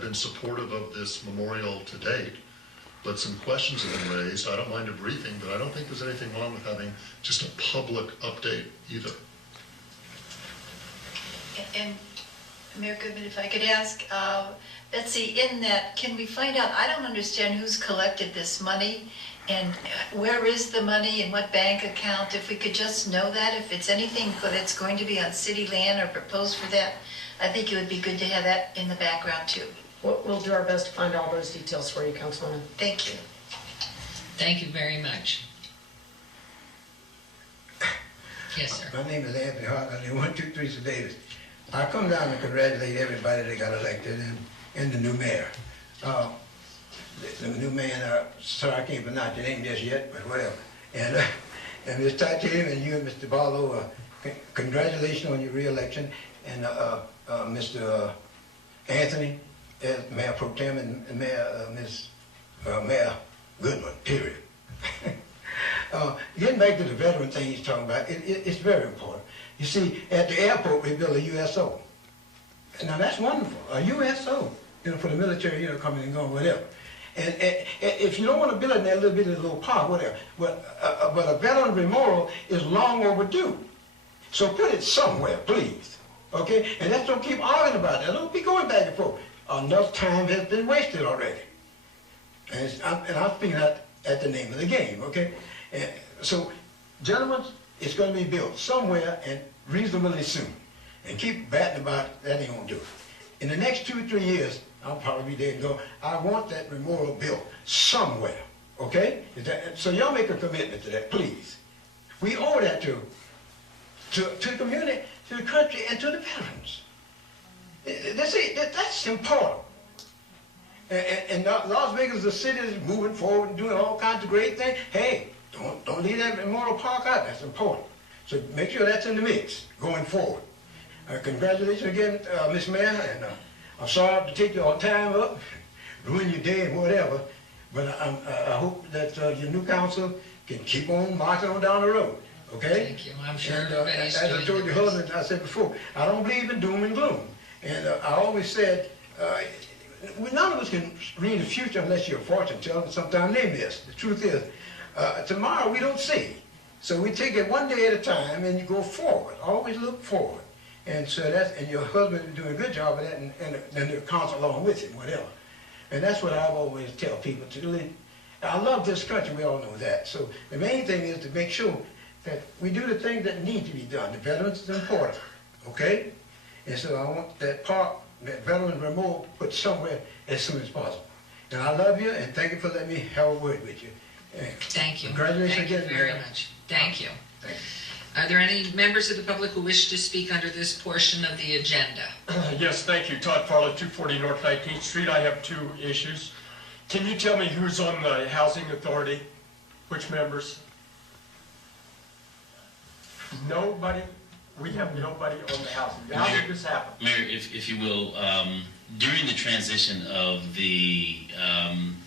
I've been supportive of this memorial to date, but some questions have been raised. I don't mind a briefing, but I don't think there's anything wrong with having just a public update either. And Mayor Goodman, if I could ask, Betsy, in that, can we find out, I don't understand who's collected this money and where is the money and what bank account? If we could just know that, if it's anything that's going to be on city land or proposed for that, I think it would be good to have that in the background too. We'll do our best to find all those details for you, Councilwoman. Thank you. Thank you very much. Yes, sir. My name is Anthony Hart. I live 123 Davis. I come down to congratulate everybody that got elected and the new mayor. The new man, sorry I can't pronounce your name just yet, but whatever. And Ms. Tatum and you and Mr. Barlow, congratulations on your re-election. And Mr. Anthony, as Mayor Pro Tem, and Mayor Goodman, period. Getting back to the veteran thing he's talking about, it's very important. You see, at the airport, we built a USO. Now, that's wonderful, a USO, for the military, coming and going, whatever. And if you don't want to build it in that little park, whatever, but a veteran memorial is long overdue. So put it somewhere, please, okay? And let's don't keep arguing about that. Don't be going back and forth. Enough time has been wasted already. And I'm speaking at the name of the game, okay? And so, gentlemen, it's going to be built somewhere and reasonably soon. And keep batting about that ain't going to do it. In the next 2 or 3 years, I'll probably be there and go, I want that memorial built somewhere, okay? So y'all make a commitment to that, please. We owe that to the community, to the country, and to the veterans. That's important. And Las Vegas is a city that's moving forward and doing all kinds of great things. Hey, don't leave that Memorial Park out. That's important. So make sure that's in the mix going forward. Congratulations again, Ms. Mayor, and I'm sorry to take your time up, ruin your day and whatever, but I hope that your new council can keep on marching on down the road, okay? Thank you. I'm sure And everybody's as I doing told their your best. husband, I said before, I don't believe in doom and gloom. And I always said, none of us can read the future unless you're a fortune teller, and sometimes they miss. The truth is, tomorrow we don't see. So we take it one day at a time and you go forward, always look forward. And so and your husband is doing a good job of that, and the council along with him, whatever. And that's what I've always tell people to do. I love this country, we all know that. So the main thing is to make sure that we do the things that need to be done. The veterans is important, okay? And so I want that park, that veteran memorial, put somewhere as soon as possible. And I love you, and thank you for letting me have a word with you. And Thank you. congratulations Thank you again, very Mayor. much. Thank you. Thank you. Are there any members of the public who wish to speak under this portion of the agenda? Yes, thank you. Todd Farlow, 240 North 19th Street. I have 2 issues. Can you tell me who's on the Housing Authority? Which members? Nobody? We have nobody on the housing. How did this happen? Mayor, if you will, during the transition of the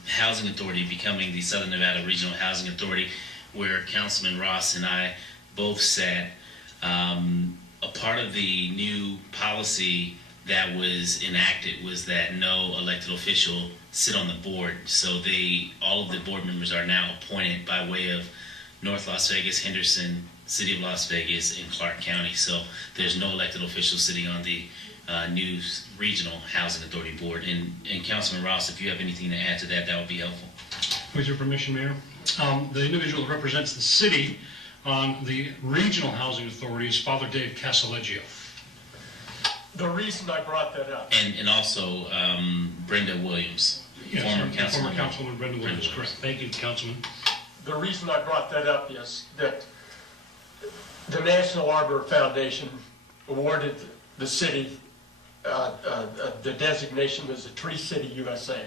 Housing Authority becoming the Southern Nevada Regional Housing Authority, where Councilman Ross and I both sat, a part of the new policy that was enacted was that no elected official sit on the board. So all of the board members are now appointed by way of North Las Vegas, Henderson, City of Las Vegas, and Clark County. So there's no elected official sitting on the new Regional Housing Authority Board. And Councilman Ross, if you have anything to add to that, that would be helpful. With your permission, Mayor. The individual that represents the city on the Regional Housing Authority is Father Dave Casaleggio. The reason I brought that up. And also Brenda Williams, Yes, former former Councilwoman. Councilwoman Brenda Williams, correct. Thank you, Councilman. The reason I brought that up is that the National Arbor Foundation awarded the city the designation as a Tree City USA.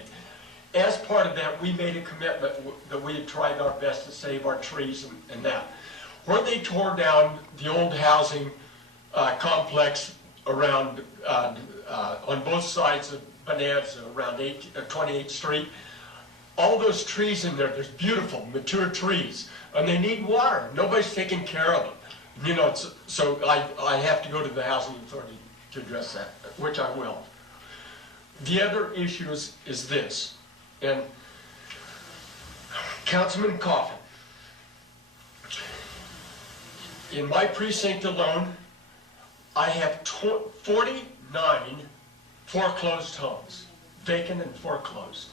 As part of that, we made a commitment that we had tried our best to save our trees and that. Where they tore down the old housing complex around, on both sides of Bonanza, around 28th Street, all those trees in there, there's beautiful, mature trees, and they need water. Nobody's taking care of them. You know, so I have to go to the Housing Authority to address that, which I will. The other issue is this, and Councilman Coffin, in my precinct alone, I have 49 foreclosed homes, vacant and foreclosed.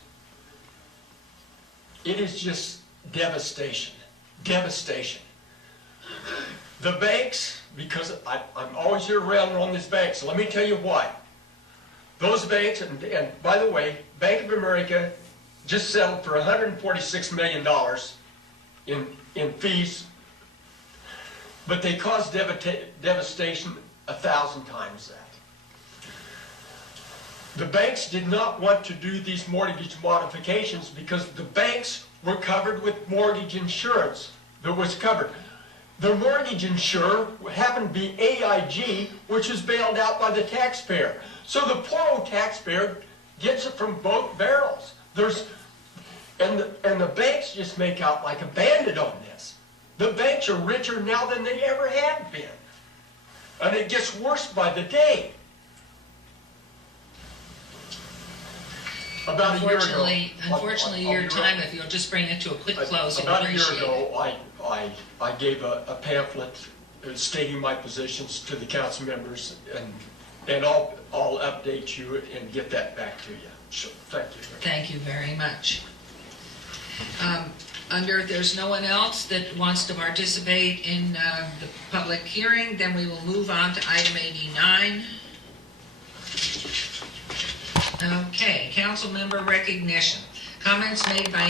It is just devastation, devastation. The banks, because I'm always here around on these banks, so let me tell you why. Those banks, and by the way, Bank of America just settled for $146 million in fees, but they caused devastation 1,000 times that. The banks did not want to do these mortgage modifications because the banks were covered with mortgage insurance that was covered. The mortgage insurer happened to be AIG, which is bailed out by the taxpayer. So the poor old taxpayer gets it from both barrels. And the banks just make out like a bandit on this. The banks are richer now than they ever have been. And it gets worse by the day. About a year ago. Unfortunately, your time, if you'll just bring it to a quick close, we'll About a year appreciate it. ago, I gave a pamphlet stating my positions to the council members, and I'll update you and get that back to you. So, thank you. Thank you very much. If there's no one else that wants to participate in the public hearing, then we will move on to item 89. Okay, council member recognition. Comments made by